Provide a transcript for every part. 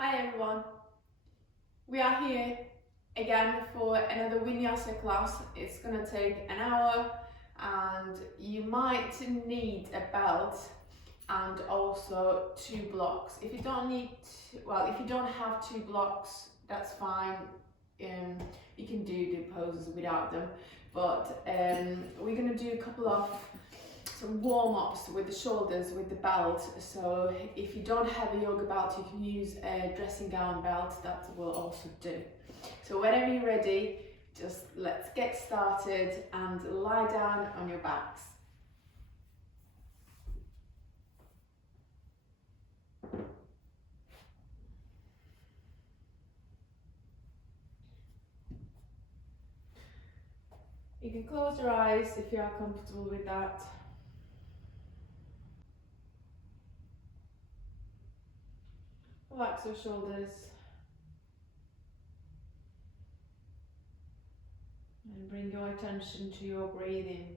Hi everyone, we are here again for another vinyasa class. It's gonna take an hour and you might need a belt and also 2 blocks. If you don't if you don't have 2 blocks, that's fine. You can do the poses without them, but we're gonna do a couple of some warm-ups with the shoulders with the belt. So if you don't have a yoga belt, you can use a dressing gown belt, that will also do. So whenever you're ready, just let's get started and lie down on your backs. You can close your eyes if you are comfortable with that. Relax your shoulders and bring your attention to your breathing.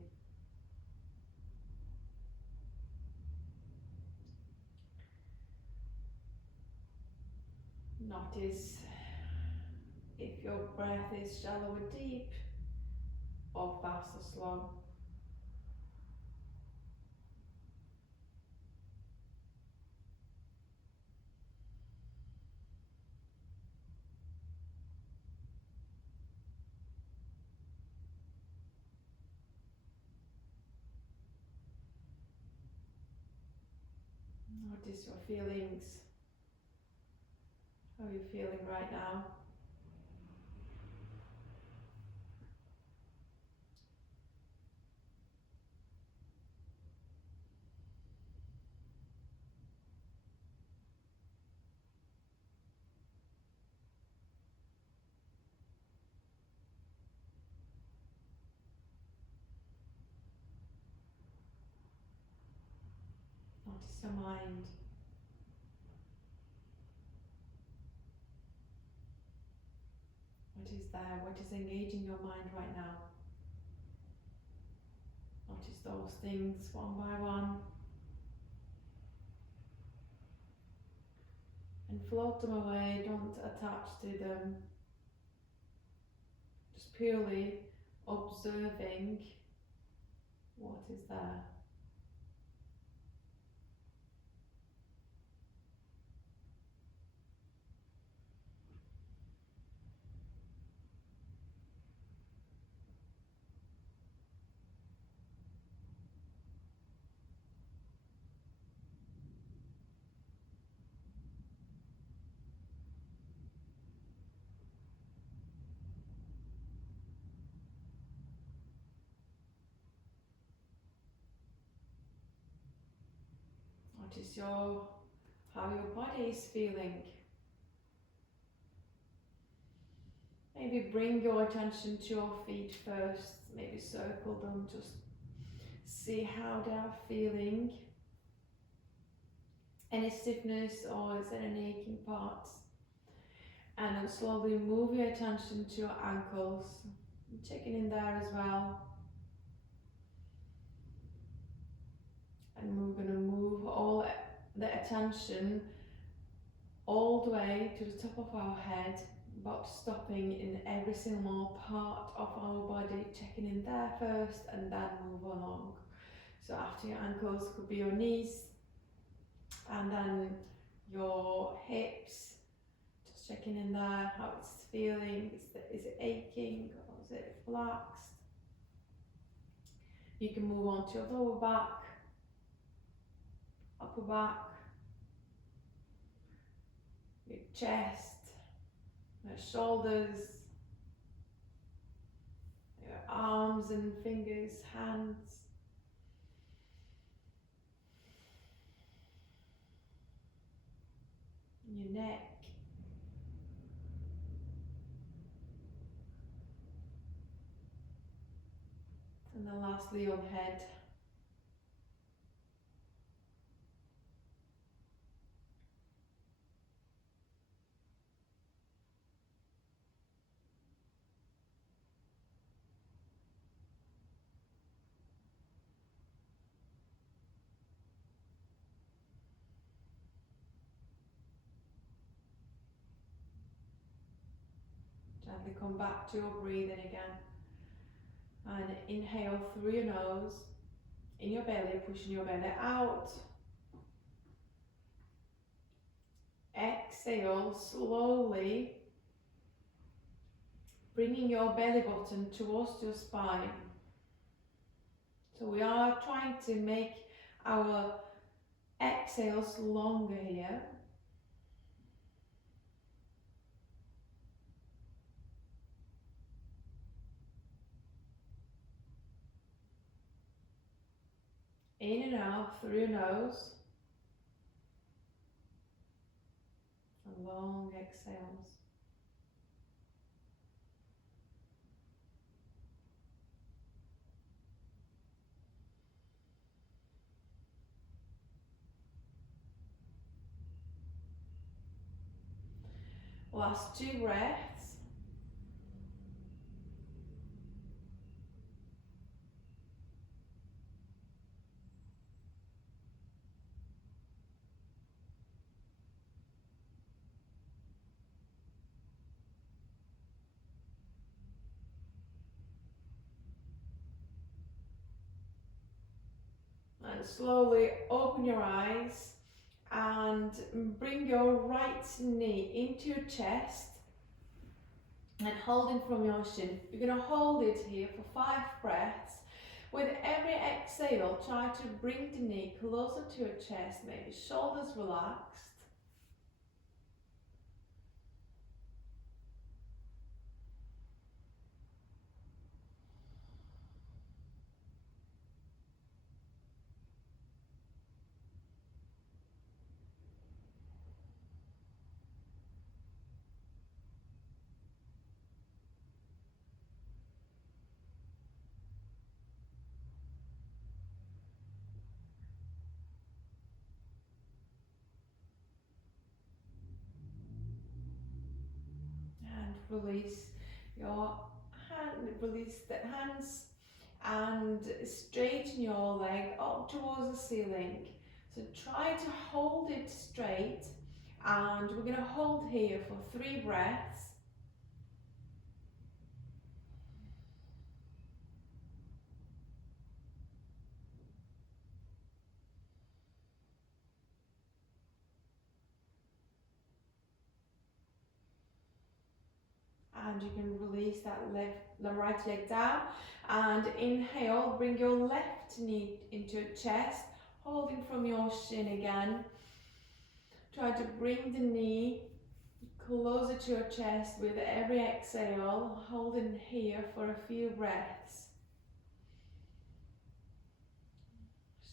Notice if your breath is shallow or deep, or fast or slow. Notice your feelings. How are you feeling right now? Notice your mind. What is there? What is engaging your mind right now? Notice those things one by one. And float them away, don't attach to them. Just purely observing what is there. Notice how your body is feeling. Maybe bring your attention to your feet first. Maybe circle them, just see how they are feeling. Any stiffness or is there any aching parts? And then slowly move your attention to your ankles. Checking in there as well. And we're going to move all the attention all the way to the top of our head, but stopping in every single part of our body, checking in there first and then move along. So after your ankles could be your knees and then your hips, just checking in there how it's feeling. Is it aching or is it relaxed? You can move on to your lower back, upper back, your chest, your shoulders, your arms and fingers, hands. Your neck. And then lastly your head. Gently come back to your breathing again. And inhale through your nose, in your belly, pushing your belly out. Exhale slowly, bringing your belly button towards your spine. So we are trying to make our exhales longer here. In and out through your nose. And long exhales. Last 2 breaths. And slowly open your eyes and bring your right knee into your chest and holding from your shin. You're going to hold it here for 5 breaths. With every exhale, try to bring the knee closer to your chest, maybe shoulders relaxed. And release your hand, release the hands and straighten your leg up towards the ceiling. So try to hold it straight, and we're going to hold here for 3 breaths. And you can release that the right leg down and inhale, bring your left knee into your chest, holding from your shin again. Try to bring the knee closer to your chest with every exhale, holding here for a few breaths.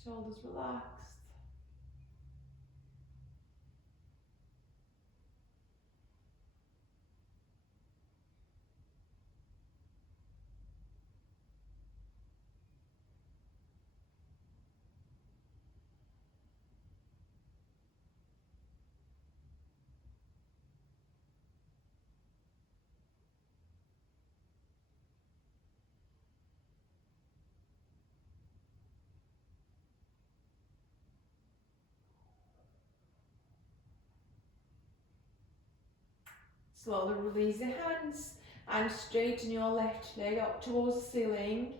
Shoulders relaxed. Slowly release the hands and straighten your left leg up towards the ceiling.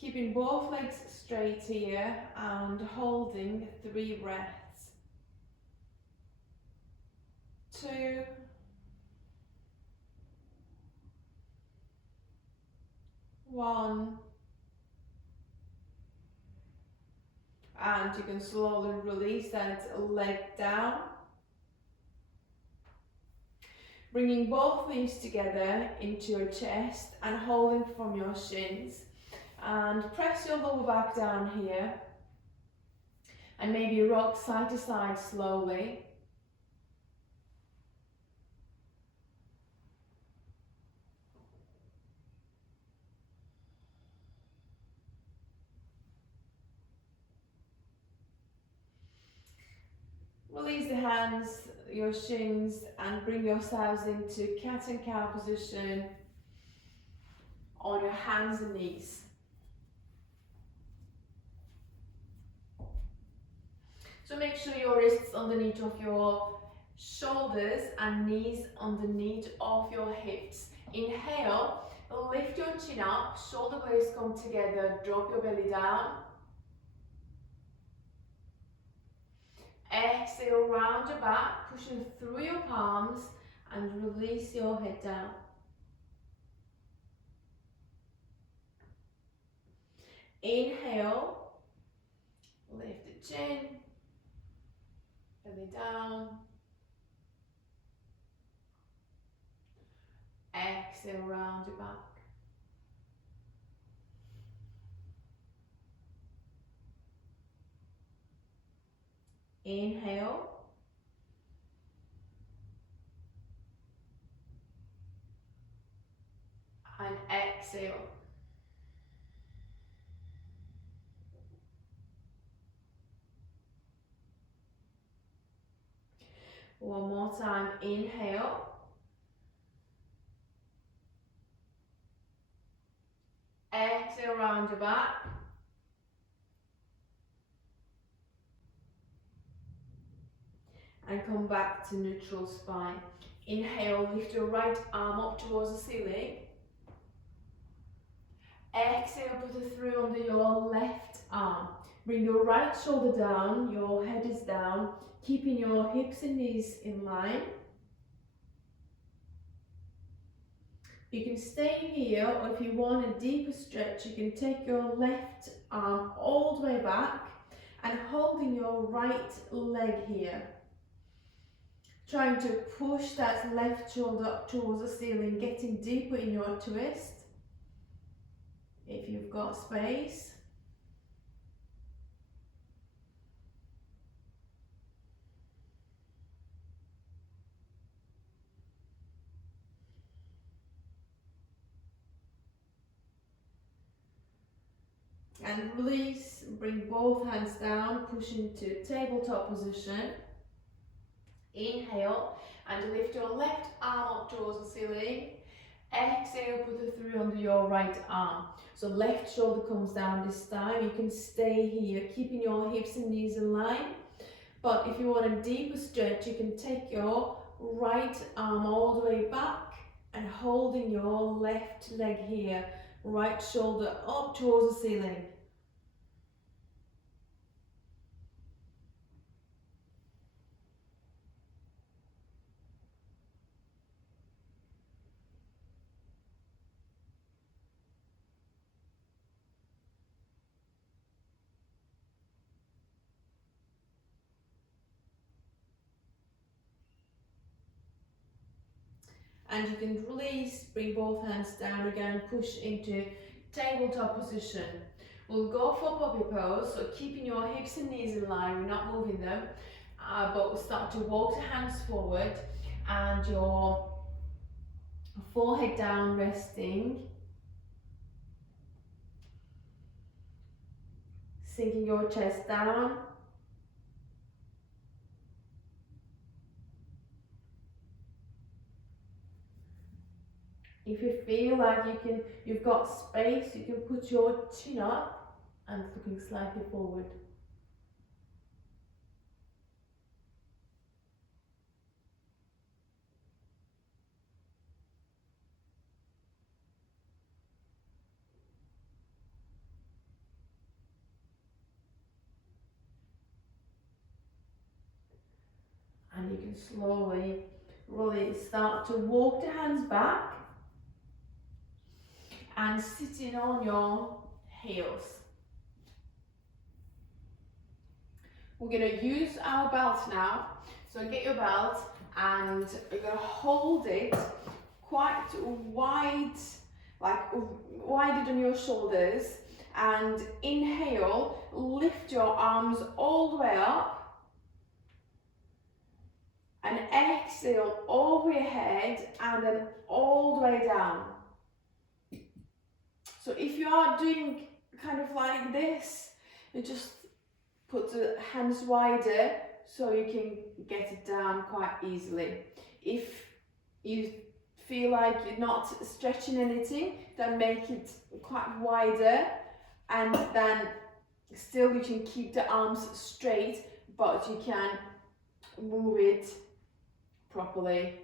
Keeping both legs straight here and holding 3 breaths. 2, 1. And you can slowly release that leg down. Bringing both knees together into your chest and holding from your shins. And press your lower back down here. And maybe rock side to side slowly. Release the hands, your shins, and bring yourselves into cat and cow position on your hands and knees. So make sure your wrists underneath of your shoulders and knees underneath of your hips. Inhale, lift your chin up, shoulder blades come together, drop your belly down. Exhale, round your back, pushing through your palms and release your head down. Inhale, lift the chin, belly down. Exhale, round your back. Inhale. And exhale. One more time, inhale. Exhale, round your back. And come back to neutral spine. Inhale, lift your right arm up towards the ceiling. Exhale, put it through under your left arm. Bring your right shoulder down, your head is down, keeping your hips and knees in line. You can stay here, or if you want a deeper stretch, you can take your left arm all the way back and holding your right leg here. Trying to push that left shoulder up towards the ceiling, getting deeper in your twist. If you've got space. And release, bring both hands down, push into tabletop position. Inhale and lift your left arm up towards the ceiling. Exhale, put it through under your right arm. So left shoulder comes down this time. You can stay here, keeping your hips and knees in line. But if you want a deeper stretch, you can take your right arm all the way back and holding your left leg here. Right shoulder up towards the ceiling. And you can release, bring both hands down again, push into tabletop position. We'll go for puppy pose, so keeping your hips and knees in line, we're not moving them, but we'll start to walk the hands forward and your forehead down, resting. Sinking your chest down. If you feel like you've got space, you can put your chin up and looking slightly forward. And you can slowly release, start to walk the hands back and sitting on your heels. We're going to use our belt now. So get your belt and you're going to hold it quite wide, like wider than your shoulders. And inhale, lift your arms all the way up. And exhale over your head and then all the way down. So if you are doing kind of like this, you just put the hands wider so you can get it down quite easily. If you feel like you're not stretching anything, then make it quite wider, and then still you can keep the arms straight, but you can move it properly,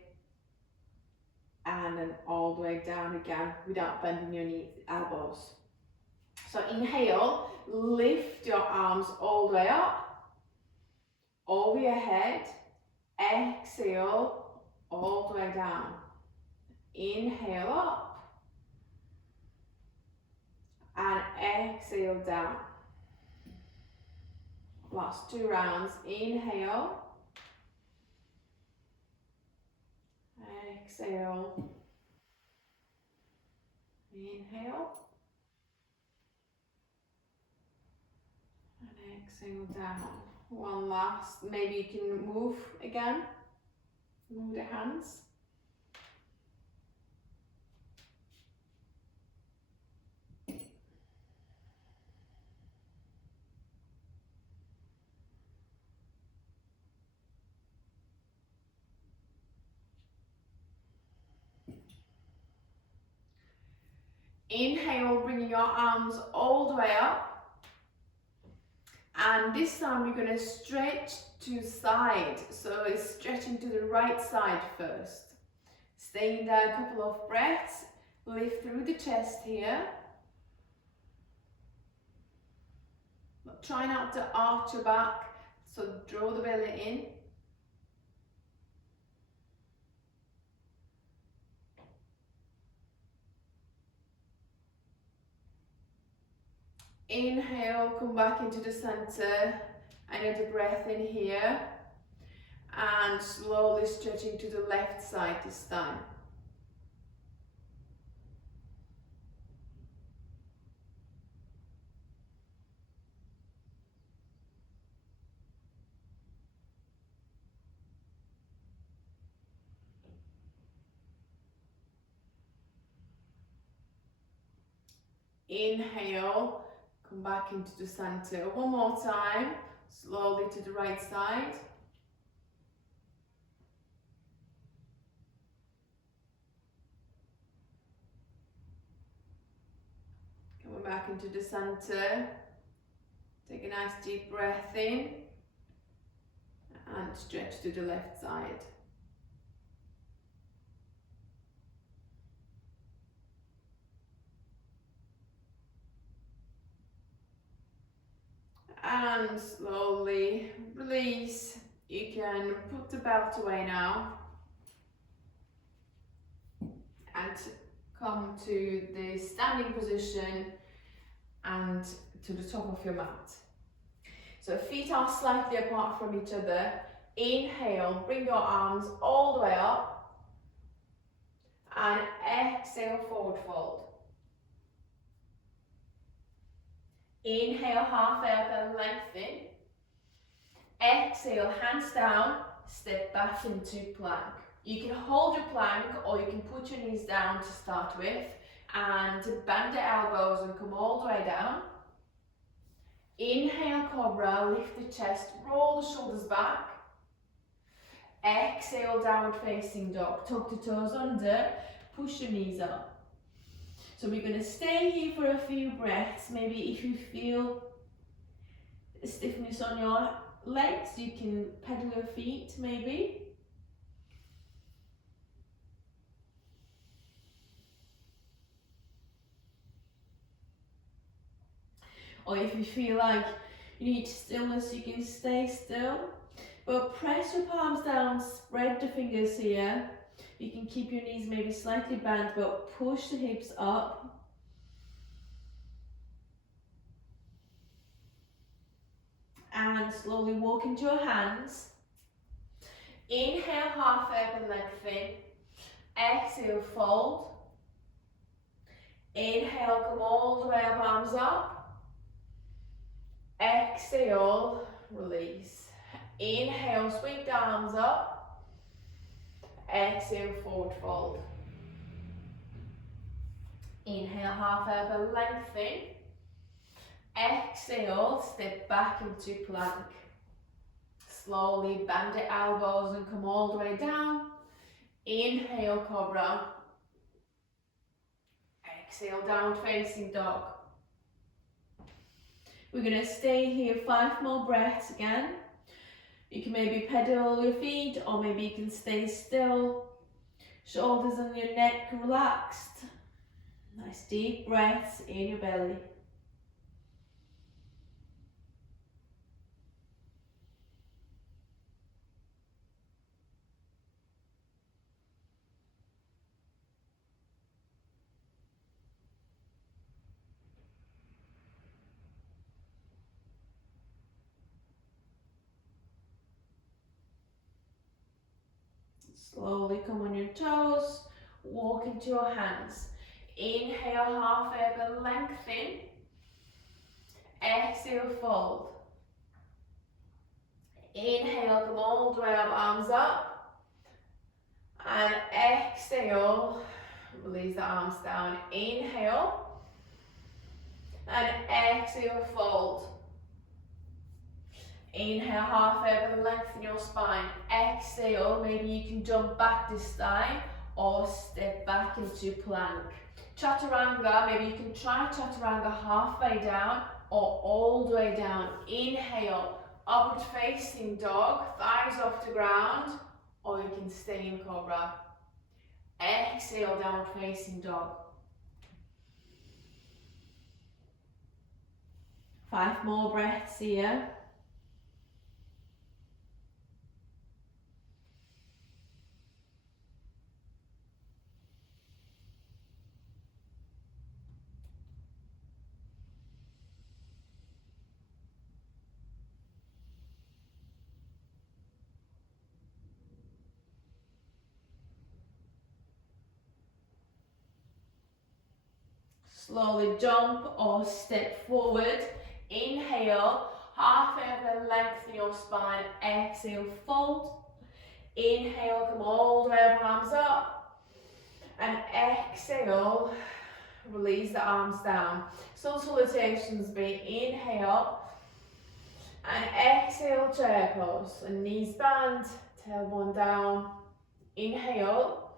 and then all the way down again without bending your knees, elbows. So inhale, lift your arms all the way up, over your head. Exhale, all the way down. Inhale up, and exhale down. Last 2 rounds. Inhale, exhale, inhale, and exhale down. One last, maybe you can move again, move the hands. Inhale, bringing your arms all the way up. And this time you're going to stretch to side. So it's stretching to the right side first. Staying there a couple of breaths. Lift through the chest here. Try not to arch your back. So draw the belly in. Inhale, come back into the center. Another breath in here. And slowly stretching to the left side this time. Inhale, come back into the center. One more time, slowly to the right side. Coming back into the center. Take a nice deep breath in and stretch to the left side. And slowly release. You can put the belt away now and come to the standing position and to the top of your mat. So feet are slightly apart from each other. Inhale, bring your arms all the way up, and exhale, forward fold. Inhale, halfway up and lengthen. Exhale, hands down, step back into plank. You can hold your plank or you can put your knees down to start with and bend the elbows and come all the way down. Inhale, cobra, lift the chest, roll the shoulders back. Exhale, downward facing dog, tuck the toes under, push your knees up. So we're going to stay here for a few breaths. Maybe if you feel stiffness on your legs, you can pedal your feet maybe. Or if you feel like you need stillness, you can stay still. But press your palms down, spread the fingers here. You can keep your knees maybe slightly bent, but push the hips up. And slowly walk into your hands. Inhale, halfway up and lengthen. Exhale, fold. Inhale, come all the way up, arms up. Exhale, release. Inhale, sweep the arms up. Exhale, forward fold. Inhale, halfway up and lengthen. Exhale, step back into plank. Slowly bend the elbows and come all the way down. Inhale, cobra. Exhale, downward facing dog. We're going to stay here 5 more breaths again. You can maybe pedal your feet, or maybe you can stay still. Shoulders and your neck relaxed. Nice deep breaths in your belly. Slowly come on your toes, walk into your hands. Inhale, half elbow lengthen. Exhale, fold. Inhale, come all the way up, arms up. And exhale, release the arms down. Inhale. And exhale, fold. Inhale, half elbow lengthen your spine. Exhale, maybe you can jump back this time or step back into plank. Chaturanga, maybe you can try chaturanga halfway down or all the way down. Inhale, upward facing dog, thighs off the ground, or you can stay in cobra. Exhale, downward facing dog. 5 more breaths here. Slowly jump or step forward. Inhale, half elbow lengthen your spine. Exhale, fold. Inhale, come all the way up, arms up. And exhale, release the arms down. Some salutations be inhale. And exhale, chair pose. And knees bend, tailbone down. Inhale.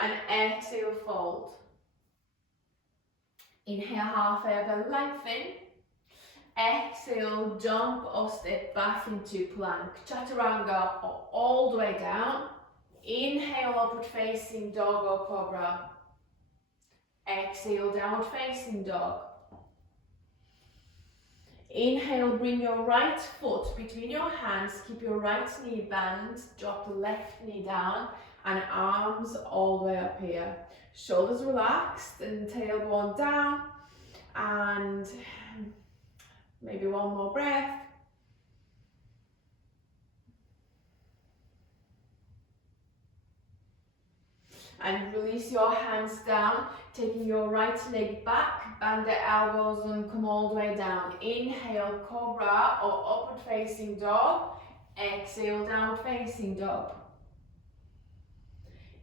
And exhale, fold. Inhale, half elbow lengthen. Exhale, jump or step back into plank. Chaturanga or all the way down. Inhale, upward facing dog or cobra. Exhale, downward facing dog. Inhale, bring your right foot between your hands. Keep your right knee bent. Drop the left knee down and arms all the way up here. Shoulders relaxed and tailbone down. And maybe one more breath. And release your hands down, taking your right leg back, bend the elbows and come all the way down. Inhale, cobra or upward facing dog. Exhale, downward facing dog.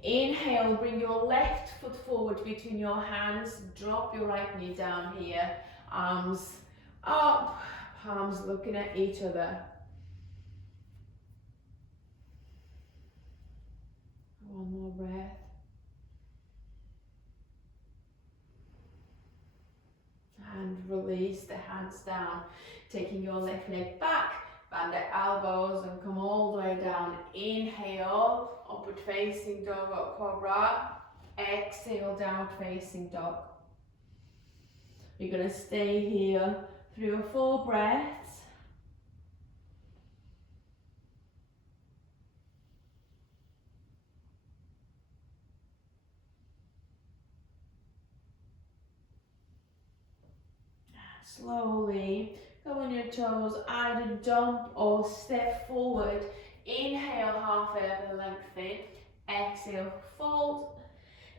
Inhale, bring your left foot forward between your hands. Drop your right knee down here. Arms up, palms looking at each other. One more breath. And release the hands down, taking your left leg back, bend the elbows and come all the way down. Inhale, upward facing dog or cobra. Exhale, downward facing dog. You're going to stay here 3 or 4 breaths. Slowly go on your toes, either jump or step forward. Inhale, half elbow lengthen. Exhale, fold.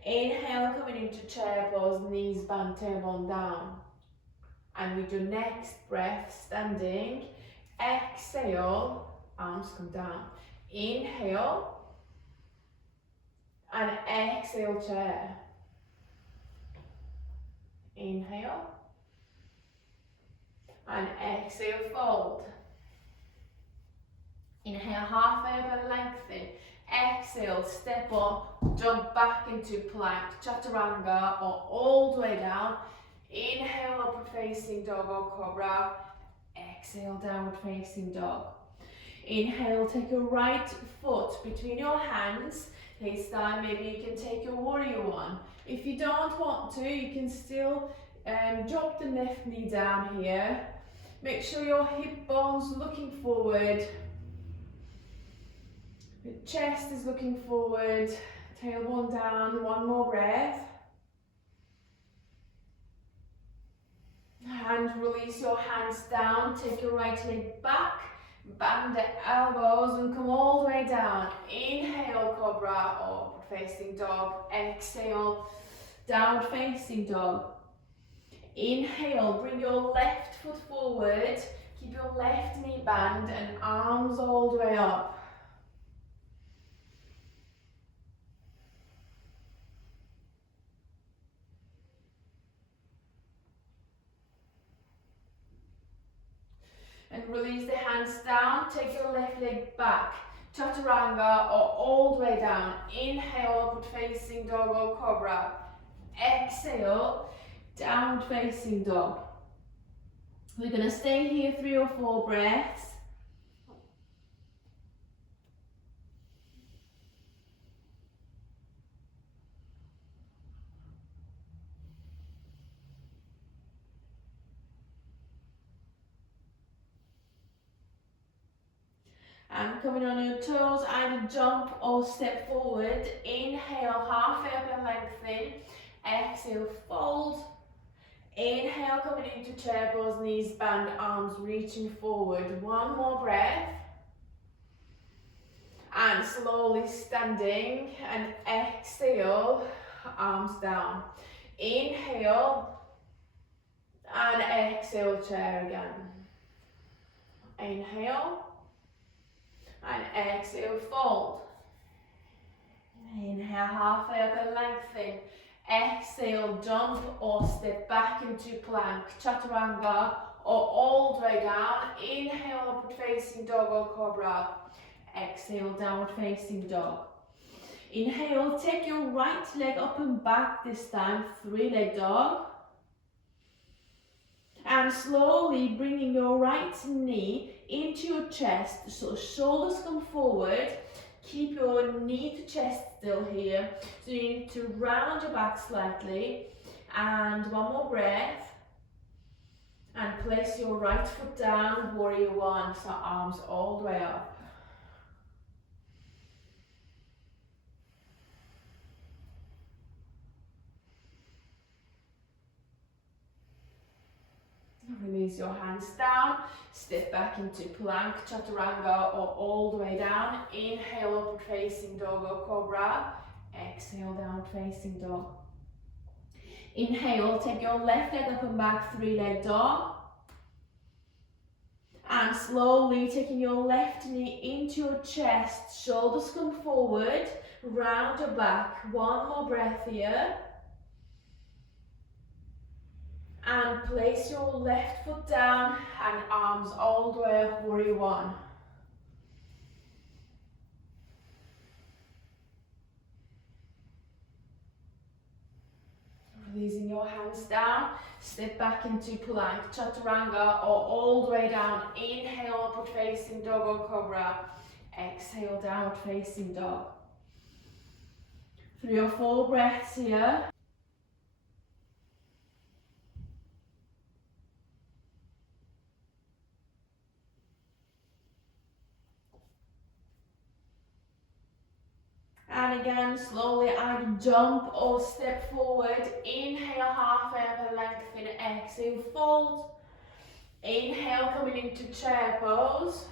Inhale, coming into chair pose, knees bend, tailbone down. And with your next breath, standing. Exhale, arms come down. Inhale. And exhale, chair. Inhale. And exhale, fold. Inhale, half elbow lengthen. Exhale, step up, jump back into plank, chaturanga or all the way down. Inhale, upward facing dog or cobra. Exhale, downward facing dog. Inhale, take your right foot between your hands. This time maybe you can take your warrior one. If you don't want to, you can still drop the left knee down here. Make sure your hip bone's looking forward. The chest is looking forward. Tailbone down, one more breath. And release your hands down, take your right leg back, bend the elbows and come all the way down. Inhale, cobra or facing dog. Exhale, downward facing dog. Inhale, bring your left foot forward, keep your left knee bent and arms all the way up. And release the hands down, take your left leg back, Chaturanga or all the way down. Inhale, upward facing dog or cobra. Exhale, downward facing dog. We're going to stay here 3 or 4 breaths. And coming on your toes, either jump or step forward. Inhale, halfway up and lengthen. Exhale, fold. Inhale, coming into chair pose, knees bend, arms reaching forward. One more breath. And slowly standing and exhale, arms down. Inhale and exhale, chair again. Inhale. And exhale, fold. Inhale, halfway up and lengthen. Exhale, jump or step back into plank, chaturanga or all the way down. Inhale, upward facing dog or cobra. Exhale, downward facing dog. Inhale, take your right leg up and back this time, 3-leg dog. And slowly bringing your right knee into your chest, so shoulders come forward. Keep your knee to chest still here. So you need to round your back slightly. And one more breath. And place your right foot down, warrior one, so arms all the way up. Release your hands down, step back into plank, chaturanga or all the way down. Inhale, upward facing dog or cobra. Exhale, downward facing dog. Inhale, take your left leg up and back, 3-leg dog. And slowly taking your left knee into your chest, shoulders come forward, round your back. One more breath here. And place your left foot down and arms all the way up, warrior one. Releasing your hands down, step back into plank, chaturanga or all the way down. Inhale, upward facing dog or cobra. Exhale, downward facing dog. 3 or 4 breaths here. And again, slowly either jump or step forward. Inhale, halfway up and lengthen. Exhale, fold. Inhale, coming into chair pose.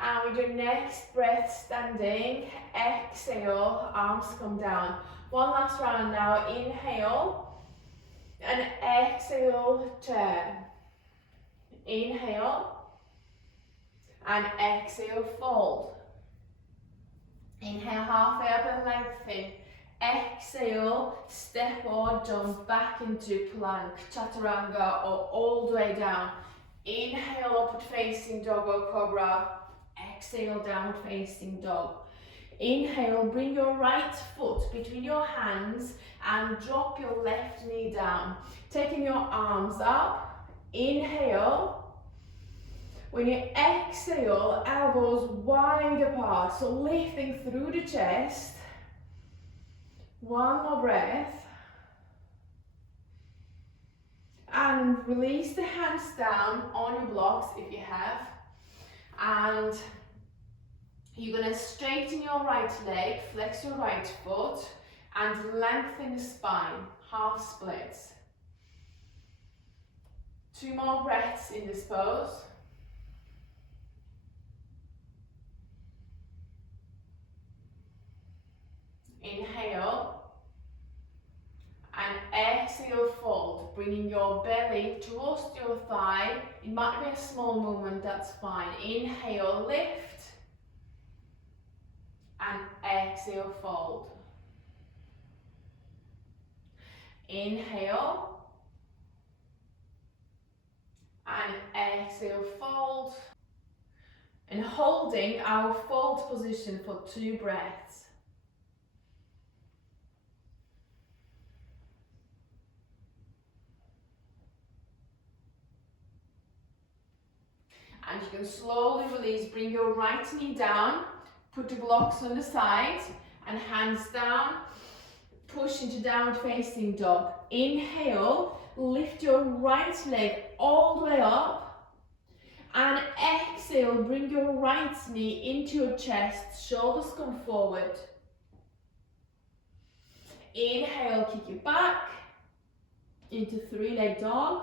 And we do next breath standing. Exhale, arms come down. One last round now. Inhale. And exhale, chair. Inhale. And exhale, fold. Inhale, halfway up and lengthen. Exhale, step or jump back into plank, chaturanga or all the way down. Inhale, upward facing dog or cobra. Exhale, downward facing dog. Inhale, bring your right foot between your hands and drop your left knee down. Taking your arms up. Inhale. When you exhale, elbows wide apart, so lifting through the chest. One more breath. And release the hands down on your blocks if you have. And you're going to straighten your right leg, flex your right foot, and lengthen the spine, half splits. 2 more breaths in this pose. Inhale. And exhale, fold, bringing your belly towards your thigh. It might be a small movement, that's fine. Inhale, lift. And exhale, fold. Inhale. And exhale, fold. And holding our fold position for 2 breaths. And you can slowly release, bring your right knee down, put the blocks on the side, and hands down, push into downward facing dog. Inhale, lift your right leg all the way up, and exhale, bring your right knee into your chest, shoulders come forward. Inhale, kick it back into 3-leg dog.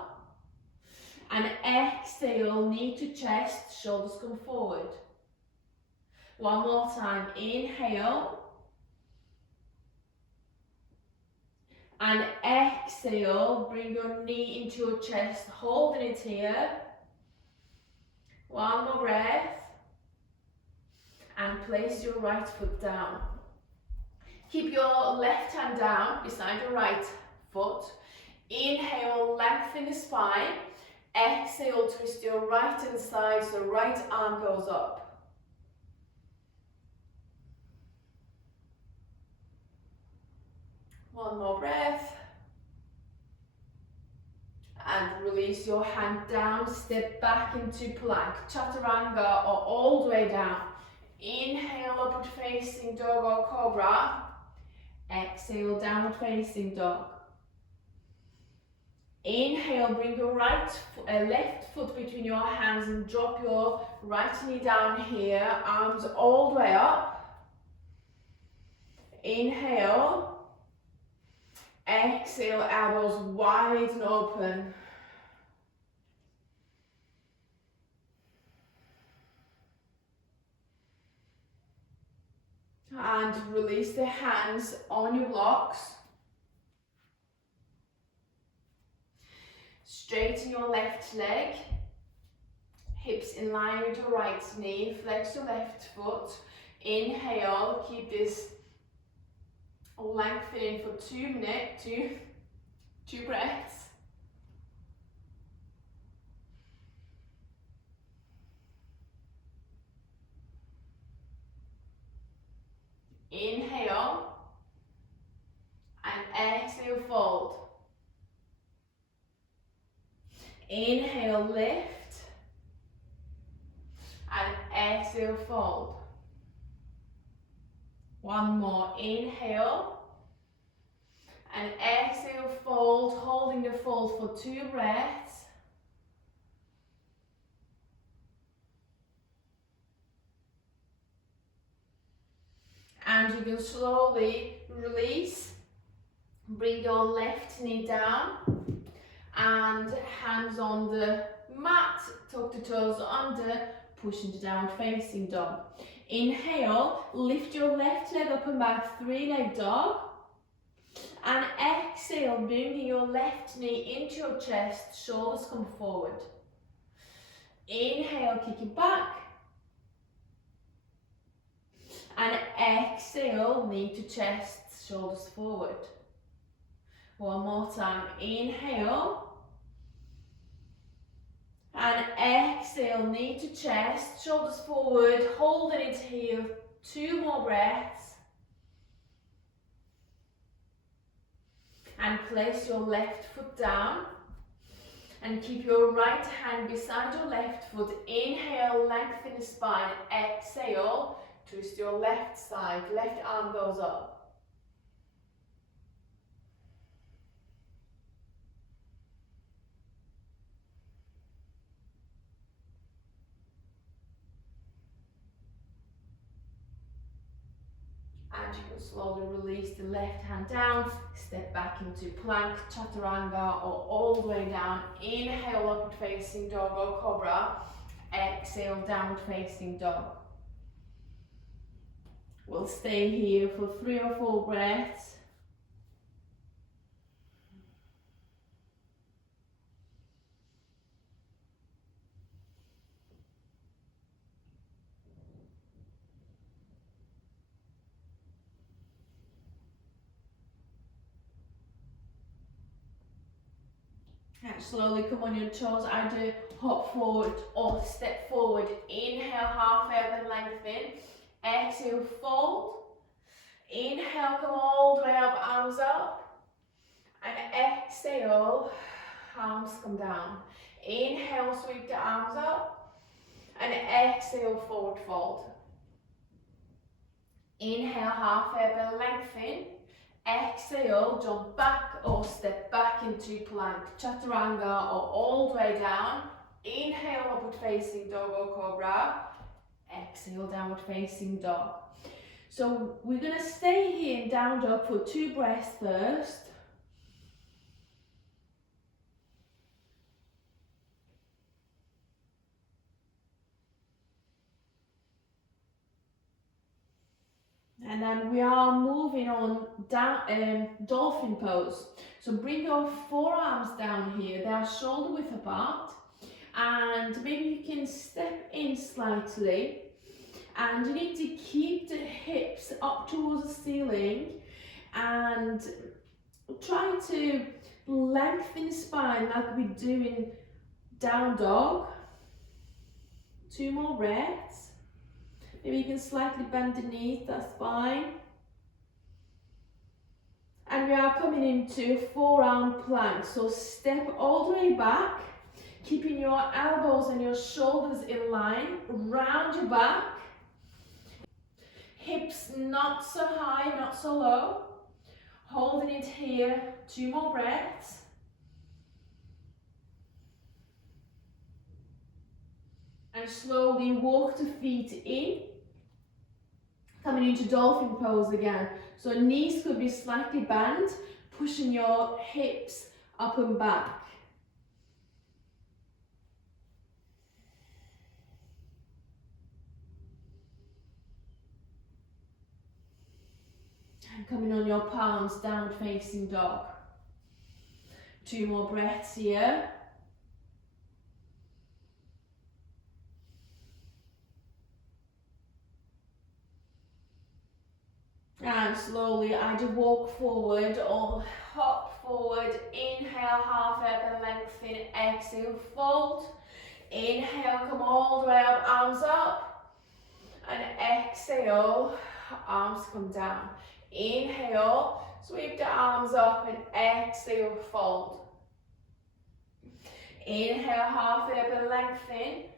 And exhale, knee to chest, shoulders come forward. One more time, inhale. And exhale, bring your knee into your chest, holding it here. One more breath. And place your right foot down. Keep your left hand down beside your right foot. Inhale, lengthen the spine. Exhale, twist your right hand side so right arm goes up. One more breath. And release your hand down, step back into plank, chaturanga, or all the way down. Inhale, upward facing dog or cobra. Exhale, downward facing dog. Inhale, bring your left foot between your hands and drop your right knee down here, arms all the way up. Inhale. Exhale, elbows wide and open. And release the hands on your blocks. Straighten your left leg, hips in line with your right knee, flex your left foot. Inhale, keep this lengthening for 2 minutes, two breaths. Inhale, and exhale, fold. Inhale, lift, and exhale, fold. One more, inhale, and exhale, fold, holding the fold for 2 breaths. And you can slowly release, bring your left knee down, and hands on the mat, tuck the toes under, push into downward facing dog. Inhale, lift your left leg up and back, 3-leg dog. And exhale, bringing your left knee into your chest, shoulders come forward. Inhale, kick it back. And exhale, knee to chest, shoulders forward. One more time, inhale. And exhale, knee to chest, shoulders forward, holding it here, 2 more breaths. And place your left foot down. And keep your right hand beside your left foot. Inhale, lengthen the spine. Exhale, twist your left side. Left arm goes up. And you can slowly release the left hand down, step back into plank, chaturanga, or all the way down. Inhale, upward facing dog or cobra. Exhale, downward facing dog. We'll stay here for 3 or 4 breaths. And slowly come on your toes, either hop forward or step forward. Inhale, half elbow lengthen. Exhale, fold. Inhale, come all the way up, arms up. And exhale, arms come down. Inhale, sweep the arms up. And exhale, forward fold. Inhale, half elbow lengthen. Exhale, jump back or step back into plank, chaturanga, or all the way down. Inhale, upward facing dog or cobra. Exhale, downward facing dog. So we're going to stay here in down dog for 2 breaths first. And then we are moving on down dolphin pose. So bring your forearms down here. They are shoulder width apart. And maybe you can step in slightly. And you need to keep the hips up towards the ceiling. And try to lengthen the spine like we do in down dog. 2 more breaths. Maybe you can slightly bend the knees, that's fine. And we are coming into forearm plank. So step all the way back, keeping your elbows and your shoulders in line, round your back. Hips not so high, not so low. Holding it here, 2 more breaths. And slowly walk the feet in. Coming into dolphin pose again. So knees could be slightly bent, pushing your hips up and back. And coming on your palms, downward facing dog. 2 more breaths here. And slowly either walk forward or hop forward. Inhale, half elbow lengthen. Exhale, fold. Inhale, come all the way up, arms up. And exhale, arms come down. Inhale, sweep the arms up and exhale, fold. Inhale, half elbow lengthen.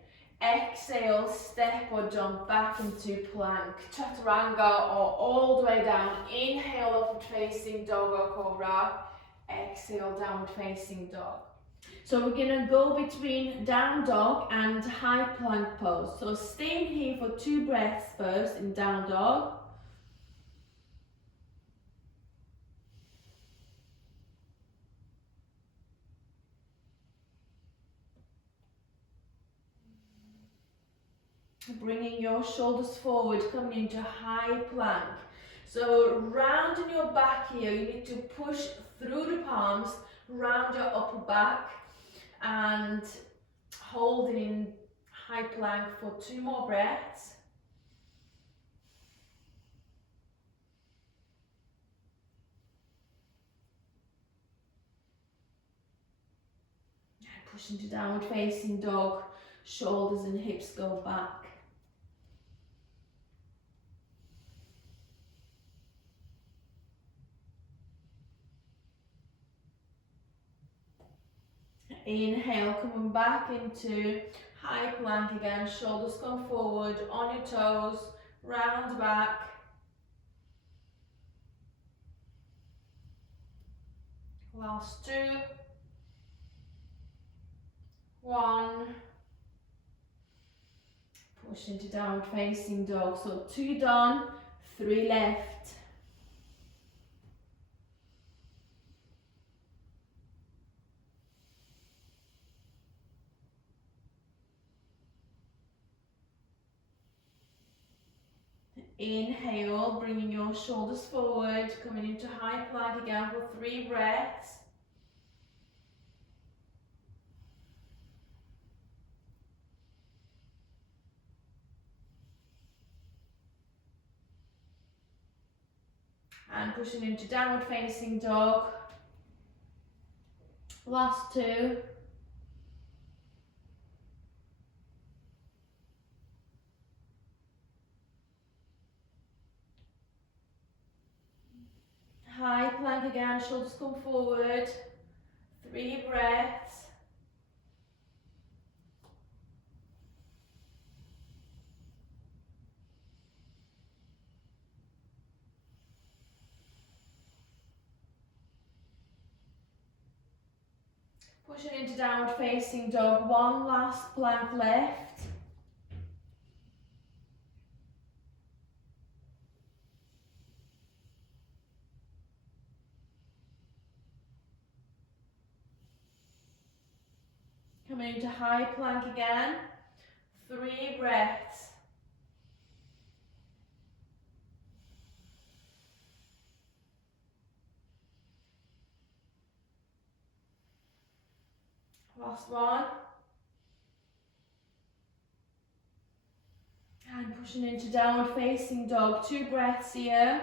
Exhale, step or jump back into plank, chaturanga, or all the way down. Inhale, upward facing dog or cobra. Exhale, downward facing dog. So we're going to go between down dog and high plank pose. So stay in here for 2 breaths first in down dog. Bringing your shoulders forward, coming into high plank. So rounding your back here, you need to push through the palms, round your upper back, and holding in high plank for 2 more breaths. Push into downward facing dog, shoulders and hips go back. Inhale, coming back into high plank again, shoulders come forward, on your toes, round back. Last 2, 1. Push into downward facing dog. So 2 done, 3 left. Inhale, bringing your shoulders forward, coming into high plank again for 3 breaths. And pushing into downward facing dog. Last 2. High plank again, shoulders come forward. 3 breaths. Pushing into downward facing dog. 1 last plank left. Coming into high plank again. 3 breaths. Last 1. And pushing into downward facing dog. 2 breaths here.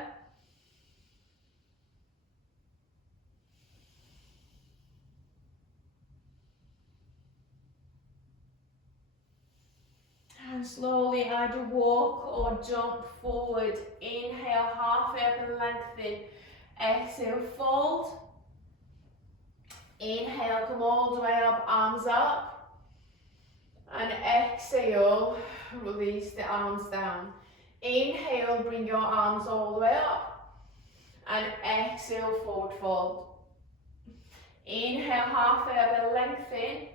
And slowly either walk or jump forward. Inhale, halfway up and lengthen. Exhale, fold. Inhale, come all the way up, arms up. And exhale, release the arms down. Inhale, bring your arms all the way up. And exhale, forward fold. Inhale, halfway up and lengthen.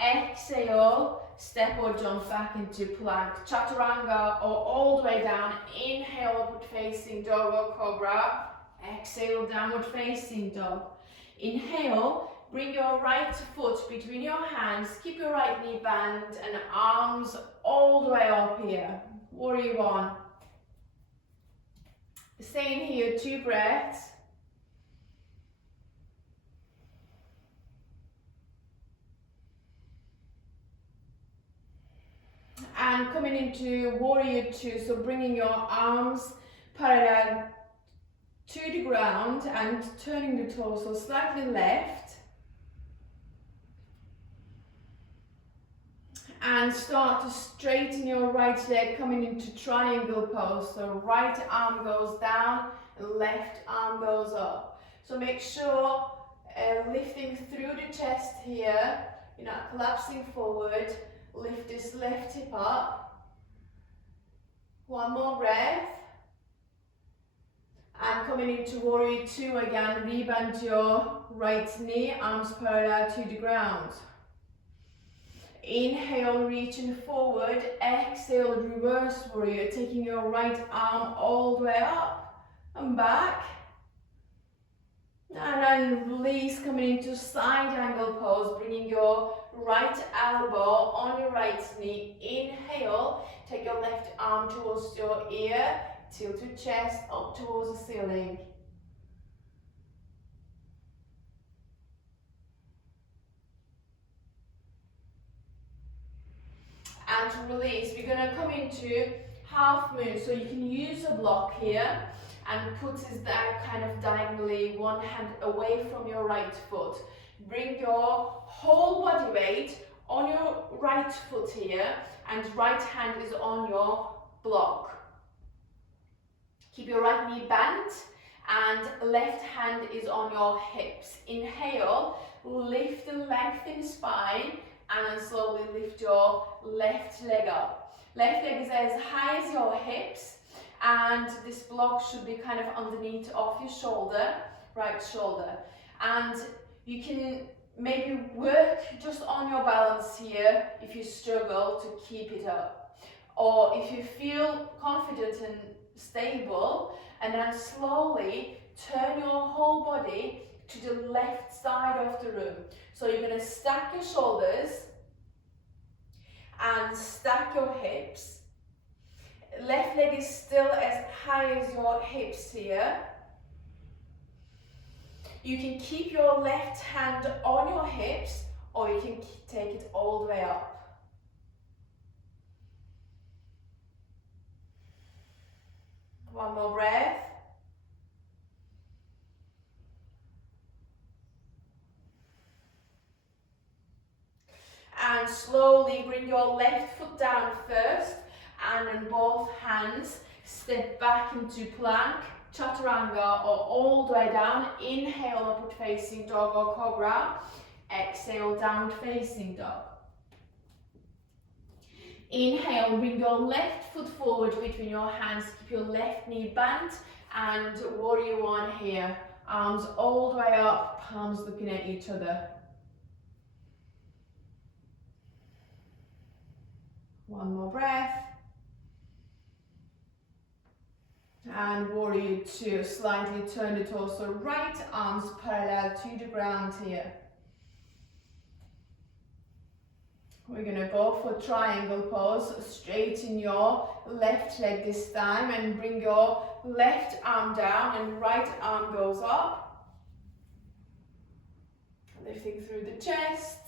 Exhale, step or jump back into plank, chaturanga, or all the way down. Inhale, upward facing dog or cobra. Exhale, downward facing dog. Inhale, bring your right foot between your hands, keep your right knee bent and arms all the way up here. Warrior 1. Staying here, 2 breaths. And coming into warrior 2, so bringing your arms parallel to the ground and turning the torso slightly left. And start to straighten your right leg, coming into triangle pose. So right arm goes down, left arm goes up. So make sure lifting through the chest here, you're not collapsing forward. Lift this left hip up. 1 more breath. And coming into warrior 2 again, rebend your right knee, arms parallel to the ground. Inhale, reaching forward. Exhale, reverse warrior, taking your right arm all the way up and back. And then release, coming into side angle pose, bringing your right elbow on your right knee. Inhale, take your left arm towards your ear, tilt your chest up towards the ceiling. And to release, we're going to come into half moon. So you can use a block here and put it down kind of diagonally, one hand away from your right foot. Bring your whole body weight on your right foot here, and right hand is on your block. Keep your right knee bent and left hand is on your hips. Inhale, lift and lengthen the spine, and then slowly lift your left leg up. Left leg is as high as your hips, and this block should be kind of underneath of your shoulder, right shoulder. And you can maybe work just on your balance here if you struggle to keep it up. Or if you feel confident and stable, and then slowly turn your whole body to the left side of the room. So you're going to stack your shoulders and stack your hips. Left leg is still as high as your hips here. You can keep your left hand on your hips, or you can take it all the way up. One more breath. And slowly bring your left foot down first, and then both hands step back into plank, chaturanga, or all the way down. Inhale, upward facing dog or cobra. Exhale, downward facing dog. Inhale, bring your left foot forward between your hands, keep your left knee bent, and warrior one here. Arms all the way up, palms looking at each other. One more breath. And warrior two, slightly turn the torso right, arms parallel to the ground here. We're going to go for triangle pose. Straighten your left leg this time and bring your left arm down and right arm goes up. Lifting through the chest.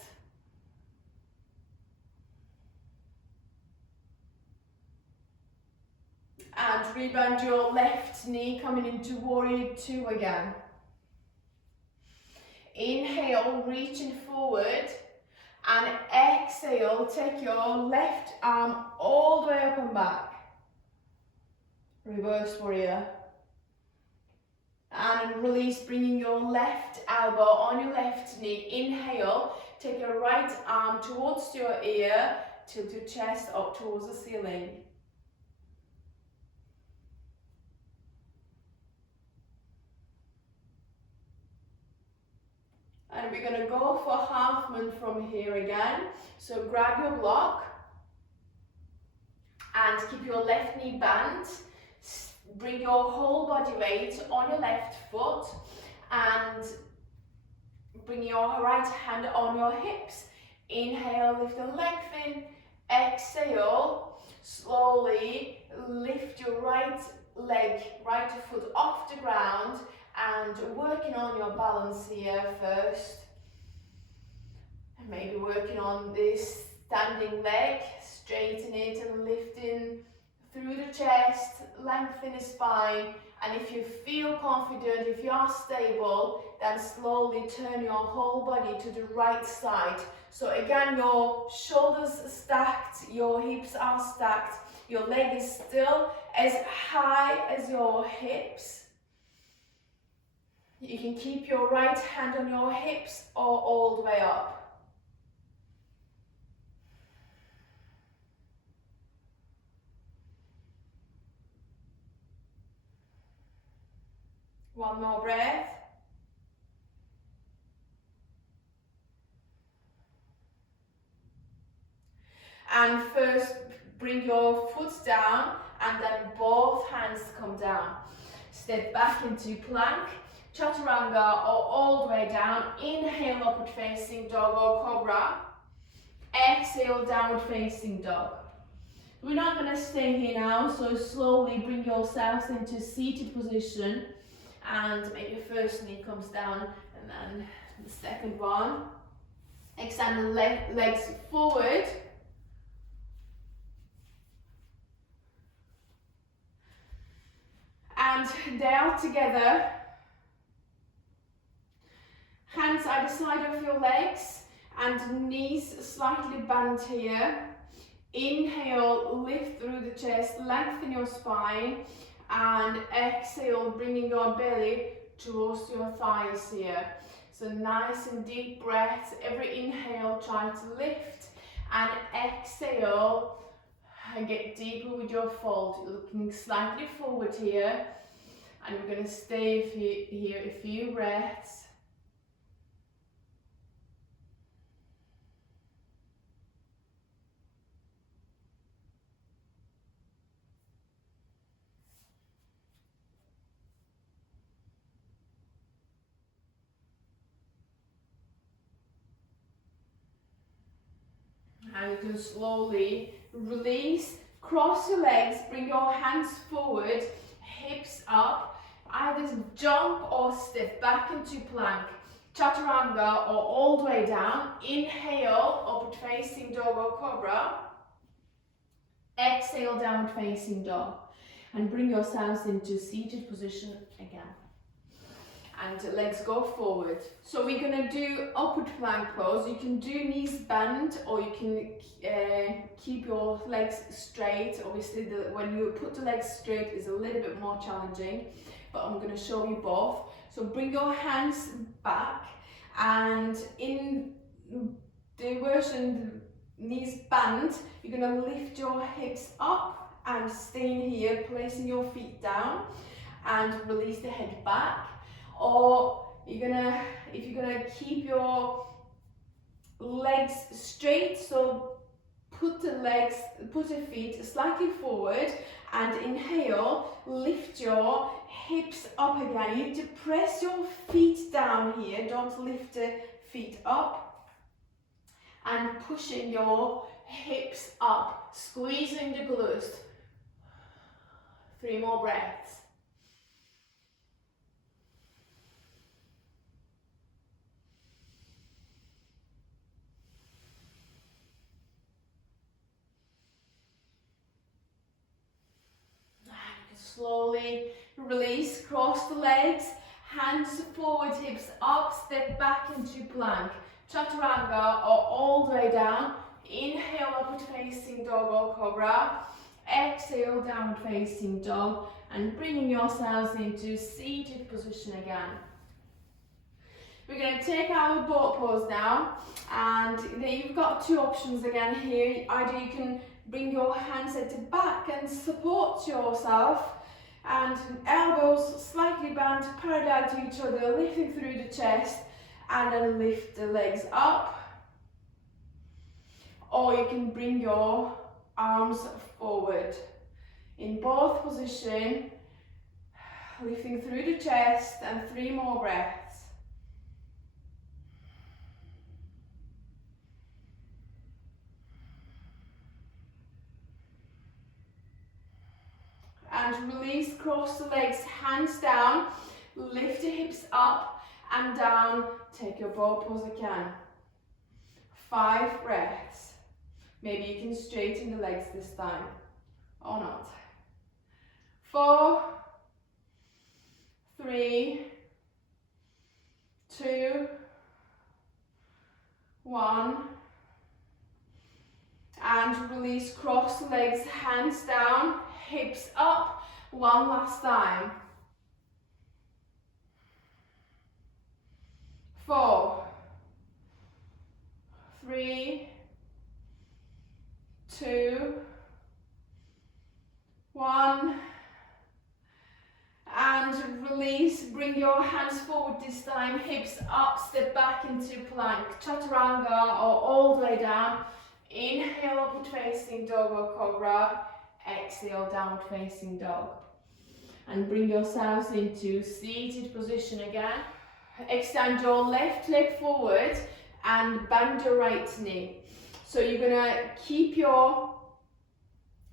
And rebound your left knee, coming into warrior two again. Inhale, reaching forward. And exhale, take your left arm all the way up and back. Reverse warrior. And release, bringing your left elbow on your left knee. Inhale, take your right arm towards your ear, tilt your chest up towards the ceiling. And we're going to go for half moon from here again. So grab your block and keep your left knee bent. Bring your whole body weight on your left foot and bring your right hand on your hips. Inhale, lift and lengthen. Exhale, slowly lift your right leg, right foot off the ground, and working on your balance here first. And maybe working on this standing leg, straighten it and lifting through the chest, lengthen the spine. And if you feel confident, if you are stable, then slowly turn your whole body to the right side. So again, your shoulders stacked, your hips are stacked, your leg is still as high as your hips. You can keep your right hand on your hips or all the way up. One more breath. And first bring your foot down and then both hands come down. Step back into plank, chaturanga, or all the way down. Inhale, upward facing dog or cobra. Exhale, downward facing dog. We're not going to stay here now, so slowly bring yourselves into seated position and make your first knee comes down and then the second one. Extend the legs forward. And they are together. Hands either side of your legs and knees slightly bent here. Inhale, lift through the chest, lengthen your spine, and exhale, bringing your belly towards your thighs here. So nice and deep breaths. Every inhale, try to lift, and exhale and get deeper with your fold. You're looking slightly forward here, and we're going to stay here a few breaths. And you can slowly release, cross your legs, bring your hands forward, hips up, either jump or step back into plank, chaturanga, or all the way down. Inhale, upward facing dog or cobra. Exhale, downward facing dog. And bring yourselves into seated position again. And legs go forward. So we're going to do upward plank pose. You can do knees bent, or you can keep your legs straight. Obviously when you put the legs straight is a little bit more challenging, but I'm going to show you both. So bring your hands back, and in the version knees bent, you're going to lift your hips up and stay here, placing your feet down, and release the head back. Or if you're gonna keep your legs straight, so put the feet slightly forward, and inhale, lift your hips up again. You need to press your feet down here, don't lift the feet up, and pushing your hips up, squeezing the glutes. 3 more breaths. Slowly release, cross the legs, hands forward, hips up, step back into plank, chaturanga, or all the way down. Inhale, upward facing dog or cobra. Exhale, downward facing dog, and bringing yourselves into seated position again. We're going to take our boat pose now, and you've got 2 options again here. Either you can bring your hands at the back and support yourself, and elbows slightly bent, parallel to each other, lifting through the chest, and then lift the legs up. Or you can bring your arms forward. In both positions, lifting through the chest, and 3 more breaths. And release, cross the legs, hands down, lift the hips up and down, take your boat pose again. 5 breaths. Maybe you can straighten the legs this time, or not. 4, 3, 2, 1. And release, cross the legs, hands down, hips up. 1 last time. 4, 3, 2, 1. And release, bring your hands forward this time, hips up, step back into plank, chaturanga, or all the way down. Inhale, upward facing dog or cobra. Exhale, downward facing dog. And bring yourselves into seated position again. Extend your left leg forward and bend your right knee. So you're gonna keep your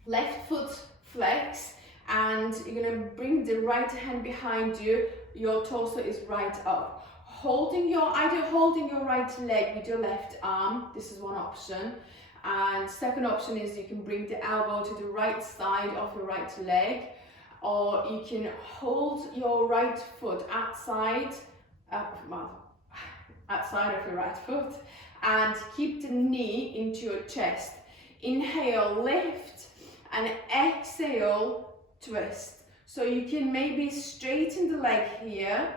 left foot flexed, and you're gonna bring the right hand behind you. Your torso is right up. Either holding your right leg with your left arm. This is one option. And second option is you can bring the elbow to the right side of your right leg, or you can hold your right foot outside of your right foot and keep the knee into your chest. Inhale, lift, and exhale, twist. So you can maybe straighten the leg here,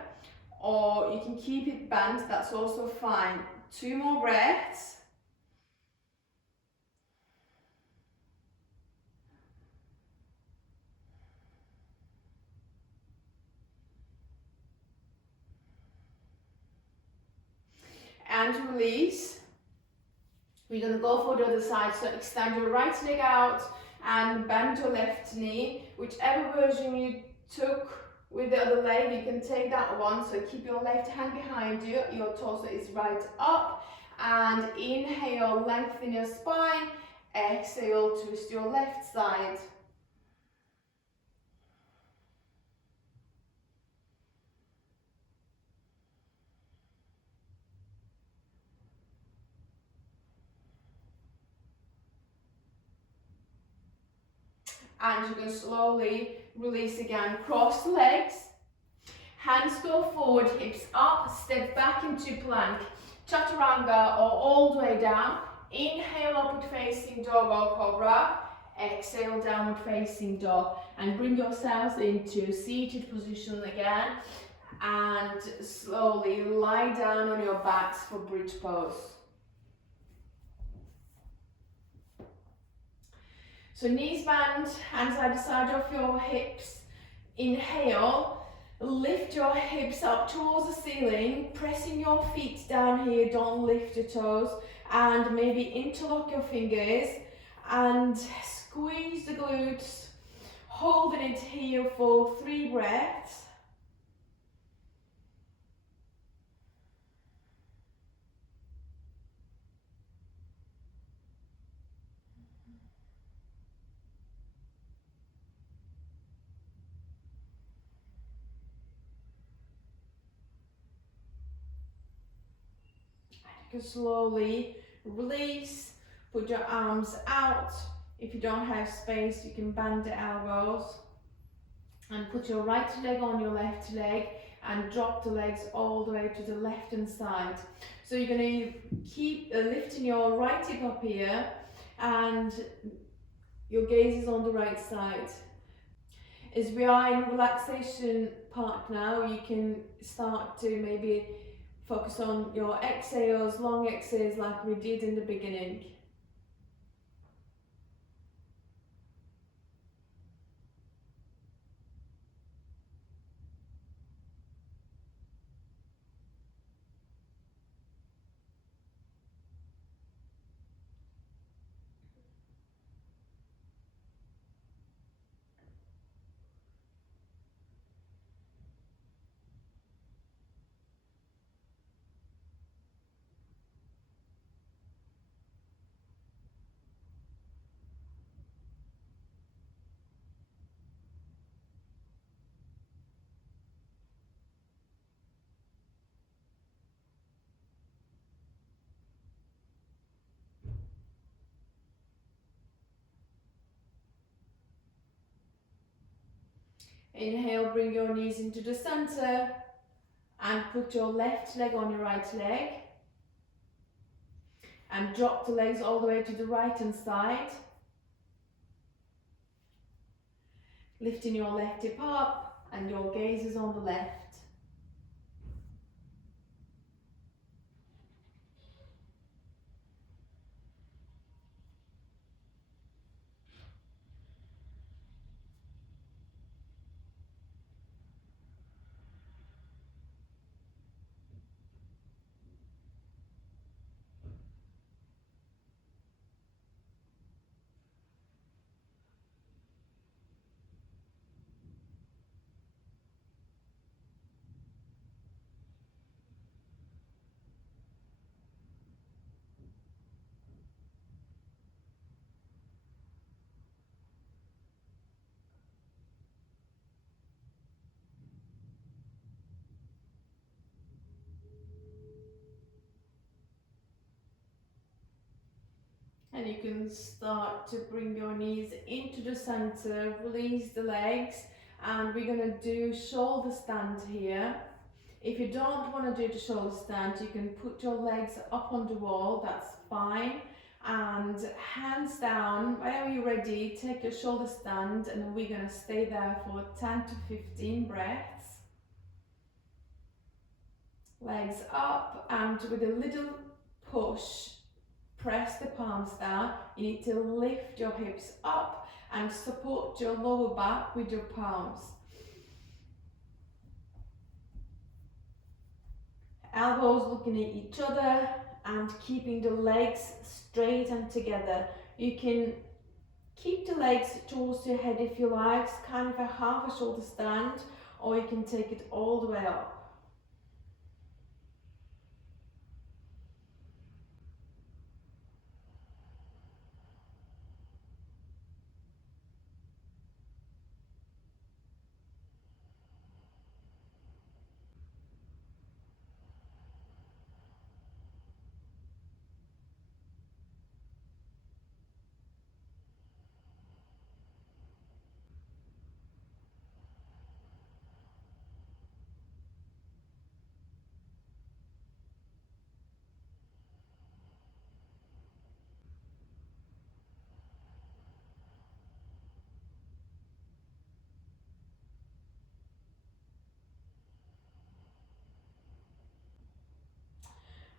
or you can keep it bent, that's also fine. 2 more breaths. And release. We're going to go for the other side, so extend your right leg out and bend your left knee. Whichever version you took with the other leg, you can take that one. So keep your left hand behind you, your torso is right up, and inhale, lengthen your spine. Exhale, twist your left side. And you can slowly release again. Cross the legs. Hands go forward, hips up, step back into plank. Chaturanga, or all the way down. Inhale, upward facing dog or cobra. Exhale, downward facing dog. And bring yourselves into seated position again. And slowly lie down on your backs for bridge pose. So knees bend, hands either side of your hips. Inhale, lift your hips up towards the ceiling, pressing your feet down here, don't lift your toes, and maybe interlock your fingers and squeeze the glutes, holding it here for 3 breaths. You can slowly release, put your arms out. If you don't have space, you can bend the elbows and put your right leg on your left leg and drop the legs all the way to the left hand side. So you're going to keep lifting your right hip up here and your gaze is on the right side. As we are in relaxation part now, you can start to maybe focus on your exhales, long exhales like we did in the beginning. Inhale, bring your knees into the center and put your left leg on your right leg and drop the legs all the way to the right hand side. Lifting your left hip up and your gaze is on the left. And you can start to bring your knees into the center, release the legs, and we're going to do shoulder stand here. If you don't want to do the shoulder stand, you can put your legs up on the wall, that's fine. And hands down, whenever you're ready, take your shoulder stand and we're going to stay there for 10 to 15 breaths. Legs up, and with a little push, press the palms down. You need to lift your hips up and support your lower back with your palms. Elbows looking at each other and keeping the legs straight and together. You can keep the legs towards your head if you like, it's kind of a half a shoulder stand, or you can take it all the way up.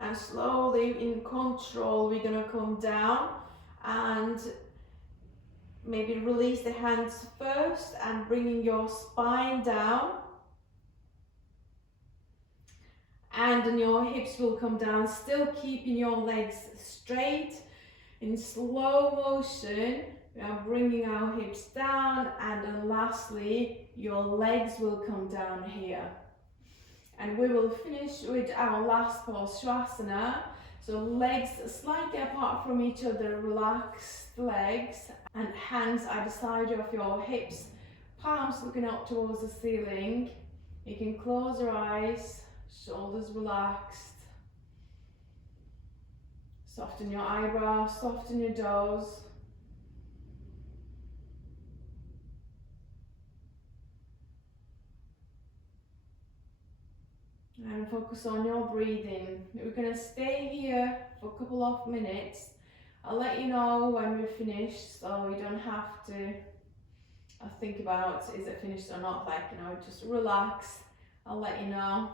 And slowly, in control, we're going to come down and maybe release the hands first and bringing your spine down. And then your hips will come down, still keeping your legs straight. In slow motion, we are bringing our hips down, and then lastly, your legs will come down here. And we will finish with our last pose, Shavasana. So legs slightly apart from each other, relaxed legs, and hands either side of your hips, palms looking up towards the ceiling. You can close your eyes, shoulders relaxed. Soften your eyebrows, soften your toes. And focus on your breathing. We're going to stay here for a couple of minutes. I'll let you know when we're finished, so you don't have to think about is it finished or not, like, you know, just relax. I'll let you know.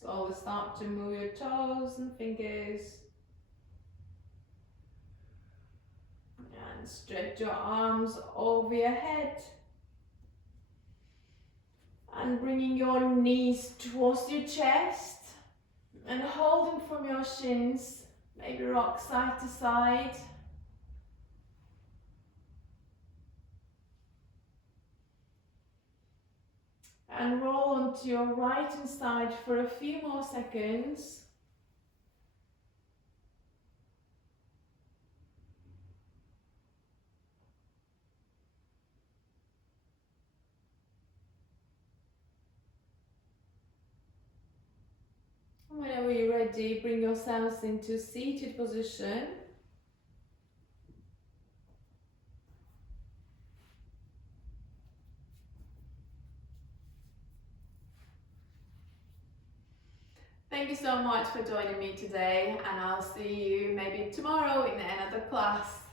Slowly start to move your toes and fingers. And stretch your arms over your head. And bringing your knees towards your chest. And holding from your shins. Maybe rock side to side. And roll onto your right hand side for a few more seconds. Whenever you're ready, bring yourselves into seated position. Thank you so much for joining me today, and I'll see you maybe tomorrow in another class.